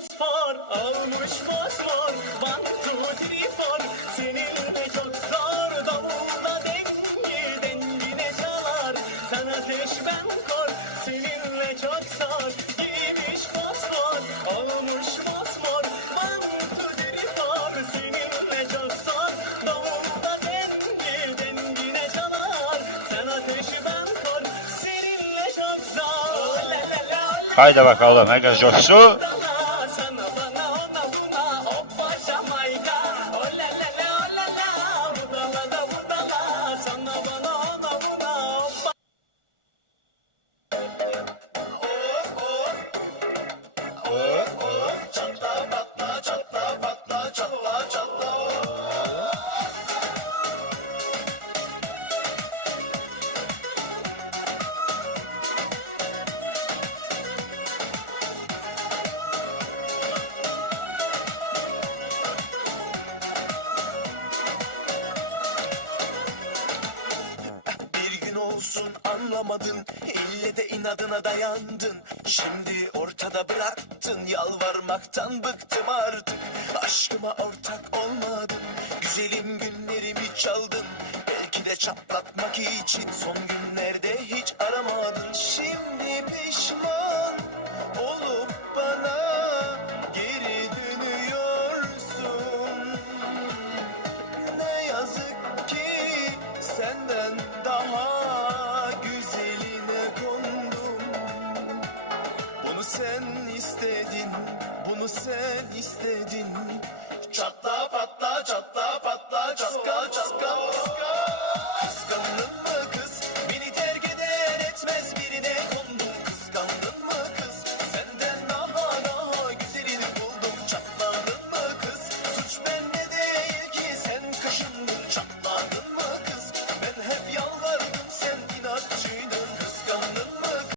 fosfor olmuş fosfor One two three four Seninle çok zor Davulda dengi dengine çalar. Sen ateş ben kor Seninle çok zor. Giymiş fosfor olmuş fosfor One two three four Seninle çok zor Davulda dengi dengine çalar. Sen ateş ben kor Seninle çok zor. Haydi bakalım herkes coşsun. Olsun anlamadın. İlle de inadına dayandın. Şimdi ortada bıraktın Yalvarmaktan bıktım artık. Aşkıma ortak olmadın Güzelim günlerimi çaldın. Belki de çatlatmak için Son günlerde hiç aramadın. Şimdi pişman sen istedin, bunu sen istedin